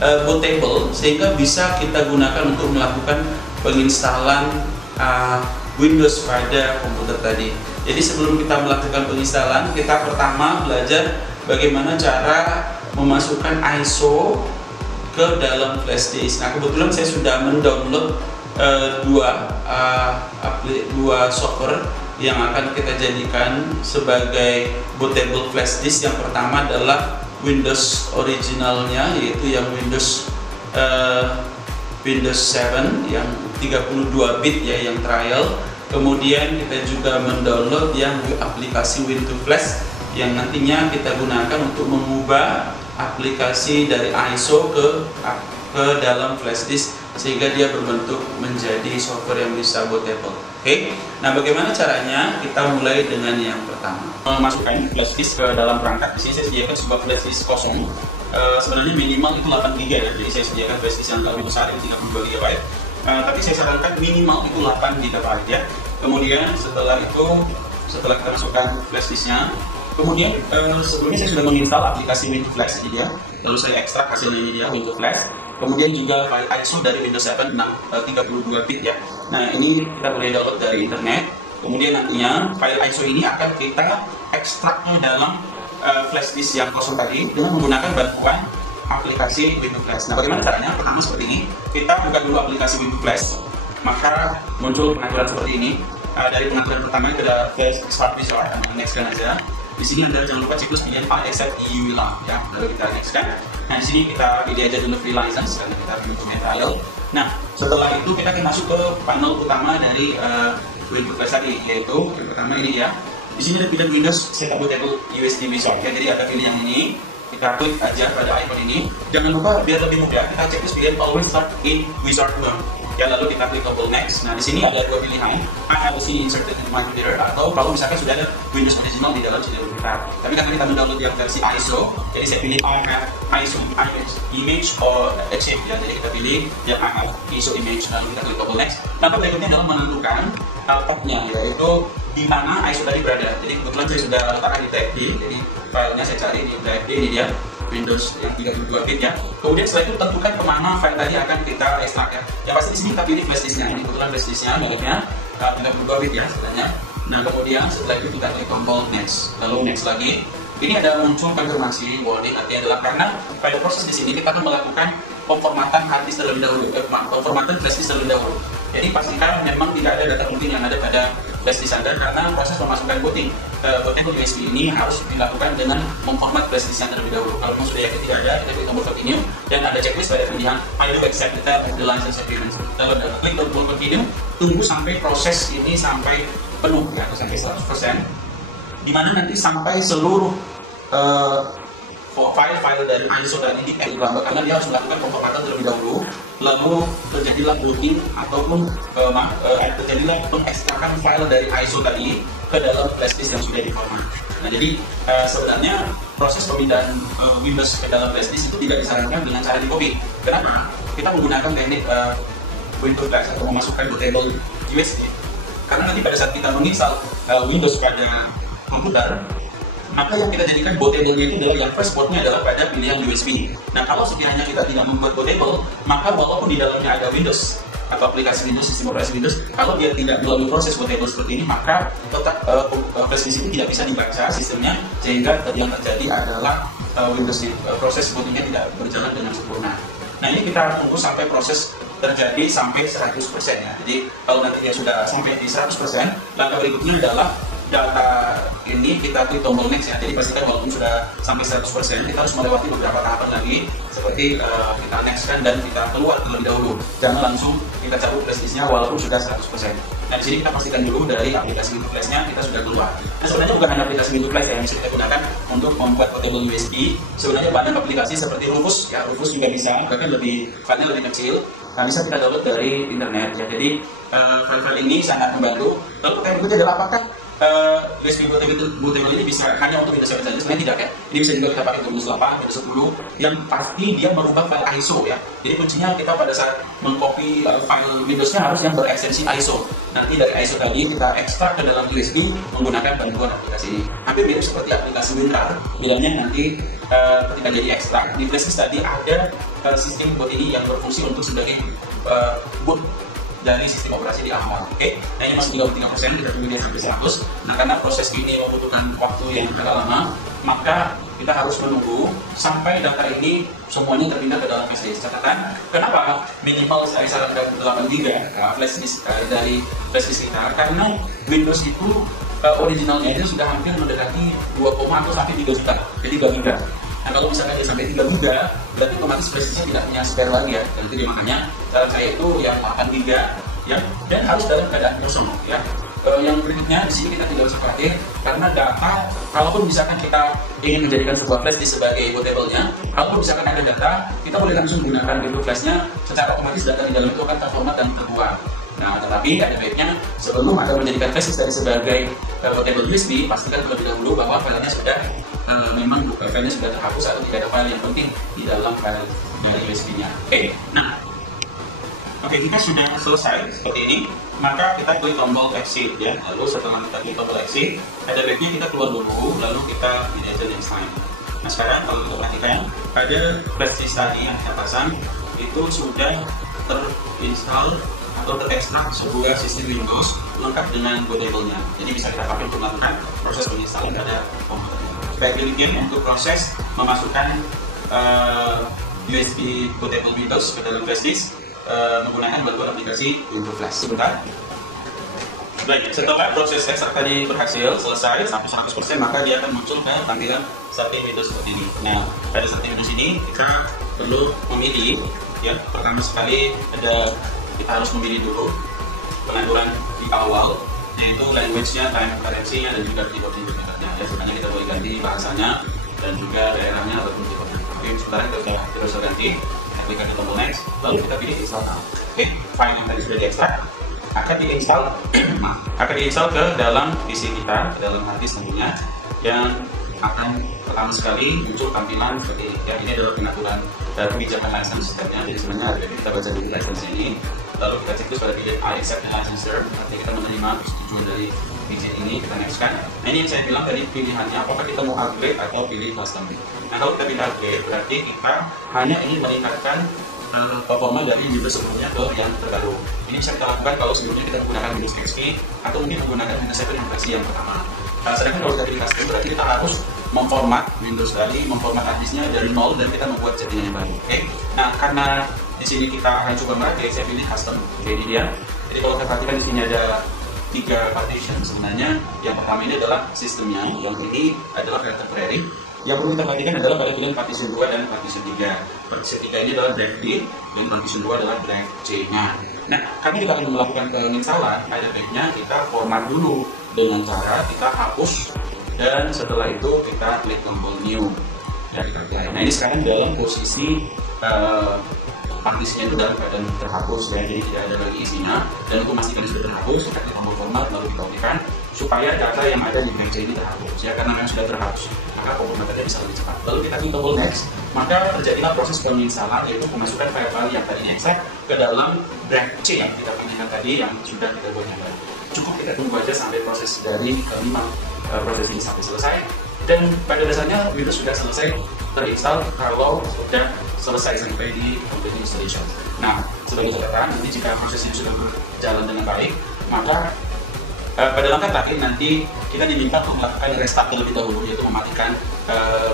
bootable sehingga bisa kita gunakan untuk melakukan penginstalan Windows pada komputer tadi. Jadi sebelum kita melakukan penginstalan, kita pertama belajar bagaimana cara memasukkan ISO ke dalam flash disk. Nah, kebetulan saya sudah mendownload dua software yang akan kita jadikan sebagai bootable flash disk. Yang pertama adalah Windows originalnya, yaitu yang Windows 7 yang 32 bit ya, yang trial. Kemudian kita juga mendownload yang aplikasi Win2Flash yang nantinya kita gunakan untuk mengubah aplikasi dari ISO ke dalam flash disk sehingga dia berbentuk menjadi software yang bisa bootable. Oke. Nah, bagaimana caranya? Kita mulai dengan yang pertama. Memasukkan flash disk ke dalam perangkat. Di sini saya sediakan sebuah flash disk kosong. Sebenarnya minimal itu 8 GB ya. Jadi saya sediakan flash disk yang lebih besar, itu 32 GB. Tapi saya sarankan minimal itu 8 GB ya. Kemudian setelah kita masukkan flash disknya, kemudian sebelumnya saya sudah menginstal aplikasi Win2Flash ini dia, lalu saya ekstrak hasilnya ini dia, Win2Flash. Kemudian juga file ISO dari Windows 7 32 bit ya. Nah, ini kita boleh download dari internet. Kemudian nantinya file ISO ini akan kita ekstraknya dalam flash disk yang kosong tadi dengan menggunakan bantuan aplikasi Win2Flash. Nah, bagaimana caranya? Pertama seperti ini, kita buka dulu aplikasi Win2Flash, maka muncul pengaturan seperti ini. Dari pengaturan pertama itu ada Flash Start Wizard, next kan aja. Di sini Anda jangan lupa siklus pilihan file except EU lah ya, lalu kita next kan. Nah, di sini kita pilih aja dulu free license karena kita pilih trial. Nah, setelah itu kita akan masuk ke panel utama dari Win2Flash tadi, yaitu yang pertama ini ya. Di sini ada pilihan Windows Setup Bootable USB Wizard ya, jadi ada pilihan yang ini. Kita klik aja pada icon ini. Jangan lupa biar lebih mudah, kita checklist pilihan Always Start in Wizard Mode. Ya, lalu kita klik tombol next. Nah, di sini ada dua pilihan, I have inserted in my computer, atau kalau misalkan sudah ada Windows original di dalam CD kita. Tapi karena kita mendownload yang versi ISO, jadi saya pilih I have ISO image or shape ya. Jadi kita pilih yang I have ISO image, lalu kita klik tombol next. Langkah berikutnya adalah menentukan tempatnya, yaitu di mana ISO tadi berada. Jadi kebetulan saya sudah letakkan di drive D, jadi filenya saya cari di drive D, ini dia Windows yang 32 bit ya. Kemudian setelah itu tentukan kemana file tadi akan kita ekstrak ya. Yang pasti di sini kita pilih flash disknya. Ini kebetulan flash disknya bentuknya 32 bit ya sebenarnya. Nah, kemudian setelah itu kita klik tombol next, lalu next lagi. Ini ada muncul konfirmasi warning, artinya adalah karena pada proses di sini kita akan melakukan pemformatan hard disk terlebih dahulu, pemformatan flash disk terlebih dahulu. Jadi pastikan memang tidak ada data penting yang ada pada flash disk Anda, karena proses memasukkan booting bootable USB ini harus dilakukan dengan memformat flash disk terlebih dahulu. Kalau sudah yakin tidak ada, kita klik tombol continue dan ada checklist pada pilihan I do accept the license agreement. Lalu Anda klik tombol continue, tunggu sampai proses ini sampai penuh ya, atau sampai 100%. Dimana nanti sampai seluruh file-file dari ISO tadi diekstrak, karena dia harus melakukan pemformatan terlebih dahulu, lalu terjadilah booting ataupun terjadilah pengekstrakan file dari ISO tadi ke dalam flash disk yang sudah diformat. Nah, jadi sebenarnya proses pemindahan Windows ke dalam flash disk itu tidak disarankan dengan cara di copy. Kenapa? Kita menggunakan teknik Win2Flash atau memasukkan bootable USB. Karena nanti pada saat kita menginstal Windows pada komputer, maka yang kita jadikan bootable-nya itu adalah yang first bootnya adalah pada pilihan USB. Nah, kalau sekiranya kita tidak membuat bootable, maka walaupun di dalamnya ada Windows atau aplikasi Windows, sistem operasi Windows, kalau dia tidak melalui proses bootable seperti ini, maka tetap flash disk itu tidak bisa dibaca sistemnya, sehingga yang terjadi adalah Windows proses bootingnya tidak berjalan dengan sempurna. Nah, ini kita tunggu sampai proses terjadi sampai 100% ya. Jadi kalau nanti dia sudah sampai di 100%, langkah berikutnya adalah data ini kita klik tombol next ya. Jadi pastikan walaupun sudah sampai 100%, kita harus melewati beberapa tahapan lagi, seperti kita next kan dan kita keluar terlebih dahulu. Jangan langsung kita cabut flash disknya walaupun sudah 100%. Nah, di sini kita pastikan dulu dari aplikasi Win2Flash-nya kita sudah keluar. Nah, sebenarnya bukan hanya aplikasi Win2Flash yang bisa kita gunakan untuk membuat bootable USB. Sebenarnya banyak aplikasi seperti Rufus ya, Rufus juga bisa, bahkan file-nya lebih kecil. Nah, bisa kita download dari internet ya. Jadi file-file ini sangat membantu. Lalu pertanyaan berikutnya adalah apakah USB bootable ini bisa hanya untuk Windows 7 saja? Sebenarnya tidak ya. Ini bisa juga kita pakai Windows 8, Windows 10. Yang pasti dia merubah file ISO ya. Jadi kuncinya kita pada saat mengcopy file Windowsnya harus yang berekstensi ISO. Nanti dari ISO tadi kita ekstrak ke dalam USB menggunakan bantuan aplikasi ini. Hampir mirip seperti aplikasi WinRAR. Bedanya nanti ketika jadi ekstrak di flash disk tadi ada sistem boot ini yang berfungsi untuk sebagai boot dari sistem operasi di awal. Oke, nah ini masih 33%, kita tunggu dia sampai 100. Nah karena proses ini membutuhkan waktu yang agak lama, maka kita harus menunggu sampai data ini semuanya terpindah ke dalam flash disk. Catatan, kenapa minimal saya sarankan 8 GB flash disk dari flash disk kita? Karena Windows itu originalnya itu sudah hampir mendekati 2, atau sampai 3 juta, jadi 3 GB. Nah kalau misalnya dia sampai 3 GB, berarti otomatis flash disk tidak punya spare lagi ya. Jadi makanya cara saya itu yang 8 GB ya, dan harus dalam keadaan kosong ya. Yang berikutnya di sini kita tidak usah khawatir karena data, kalaupun misalkan kita ingin menjadikan sebuah flash disk sebagai bootable-nya, kalaupun misalkan ada data, kita boleh langsung gunakan pintu flashnya, secara otomatis data di dalam itu akan terformat dan terbuat. Nah, tetapi ada baiknya sebelum Anda menjadikan flash disk sebagai bootable USB, pastikan terlebih dahulu bahwa filenya sudah memang filenya sudah terhapus atau tidak ada file yang penting di dalam file dari USB-nya. Oke, nah, kita sudah selesai seperti ini, maka kita klik tombol exit ya. Lalu setelah kita klik tombol exit, ada baiknya kita keluar dulu, lalu kita pilih aja next time. Nah sekarang kalau kita perhatikan, pada flash disk tadi yang kita pasang itu sudah terinstall atau terekstrak sebuah sistem Windows lengkap dengan bootable-nya. Jadi bisa kita pakai untuk melakukan proses penginstalan pada komputernya. Saya pilih game untuk proses memasukkan USB bootable Windows ke dalam flash disk menggunakan bantuan aplikasi Windows Flash. Sebentar. Baik, setelah proses ekstrak tadi berhasil selesai sampai 100%, maka dia akan muncul ke tampilan setting Windows seperti ini. Nah, pada setting Windows ini kita perlu memilih ya. Pertama sekali kita harus memilih dulu pengaturan di awal, yaitu language-nya, time currency-nya, dan juga keyboard input-nya. Ya, sebenarnya kita boleh ganti bahasanya dan juga daerahnya ataupun keyboard. Oke, sementara kita bisa ganti. Klik ke tombol next, lalu kita pilih install now. Oke, file yang tadi sudah diekstrak akan diinstal ke dalam PC kita, ke dalam hard disk tentunya, yang akan pertama sekali muncul tampilan seperti ini. Ya, ini adalah pengaturan kebijakan license sistemnya. Jadi sebenarnya kita baca dulu license ini, lalu kita cek terus pada pilih I accept the license term. Nanti kita menerima persetujuan dari izin ini, kita next kan. Nah ini yang saya bilang tadi pilihannya, apakah kita mau upgrade atau pilih custom. Nah kalau kita pilih upgrade, berarti kita hanya ingin meningkatkan performa dari Windows sebelumnya ke yang terbaru. Ini bisa kita lakukan kalau sebelumnya kita menggunakan Windows XP atau mungkin menggunakan Windows 7 yang versi yang pertama. Sedangkan kalau kita pilih custom, berarti kita harus memformat Windows tadi, memformat hard disknya dari nol dan kita membuat settingan yang baru. Oke. Nah karena di sini kita akan coba merakit, saya pilih custom. Oke, ini dia. Jadi kalau kita perhatikan di sini ada 3 partition sebenarnya. Yang pertama ini adalah sistemnya, yang ini adalah file temporary. Yang perlu kita perhatikan adalah pada pilihan partition 2 dan partition 3. Partition 3 ini adalah drive D dan partition 2 adalah drive C-nya. Nah, kami juga akan melakukan penginstalan. Ada baiknya kita format dulu dengan cara kita hapus dan setelah itu kita klik tombol new dan kita apply. Nah, ini sekarang dalam posisi hard disknya itu dalam keadaan terhapus ya, jadi tidak ada lagi isinya, dan untuk memastikan sudah terhapus, kita klik tombol format lalu kita okekan supaya data yang ada di drive C ini terhapus ya, karena memang sudah terhapus maka formatnya bisa lebih cepat. Lalu kita klik tombol next, maka terjadilah proses penginstalan, yaitu memasukkan file-file yang tadinya extract ke dalam drive C yang kita pilihkan tadi yang sudah kita buat yang baru. Cukup kita tunggu aja sampai proses dari kelima proses ini sampai selesai, dan pada dasarnya Windows sudah selesai terinstall kalau sudah selesai sampai di complete installation. Nah, sebagai catatan, nanti jika prosesnya sudah berjalan dengan baik, maka pada langkah terakhir nanti kita diminta untuk melakukan restart terlebih dahulu, yaitu mematikan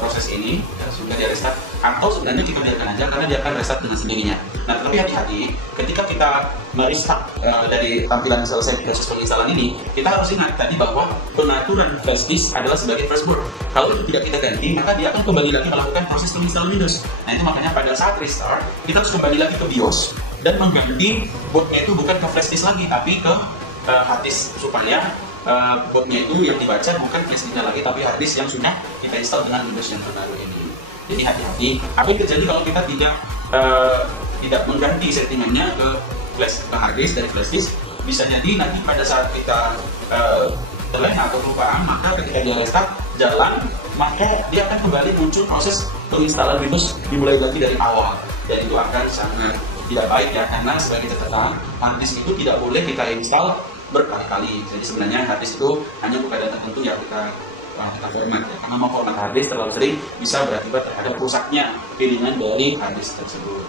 proses ini dan sudah di restart, atau sebenarnya kita biarkan aja karena dia akan restart dengan sendirinya. Nah, tapi hati-hati ketika kita merestart dari tampilan selesai proses penginstalan ini, kita harus ingat tadi bahwa pengaturan flash disk adalah sebagai firstborn. Kalau itu tidak kita ganti, maka dia akan kembali lagi melakukan proses penginstalan Windows. Nah, itu makanya pada saat restart kita harus kembali lagi ke BIOS dan mengganti bootnya itu bukan ke flash disk lagi, tapi ke hard disk, supaya bootnya itu yang dibaca bukan flash disknya lagi, tapi hard disk yang sudah kita install dengan Windows yang terbaru ini. Jadi hati-hati. Apa yang terjadi kalau kita tidak mengganti settingannya ke hard disk dari flash disk? Bisa jadi nanti pada saat kita terlena atau kelupaan, maka ketika dia restart jalan, maka dia akan kembali muncul proses penginstalan Windows dimulai lagi dari awal, dan itu akan sangat tidak baik ya, karena sebagai catatan hard disk itu tidak boleh kita install berkali-kali. Jadi sebenarnya hard disk itu hanya buka data tertentu yang kita format. Karena memformat harddisk terlalu sering bisa berakibat terhadap rusaknya piringan dari harddisk tersebut.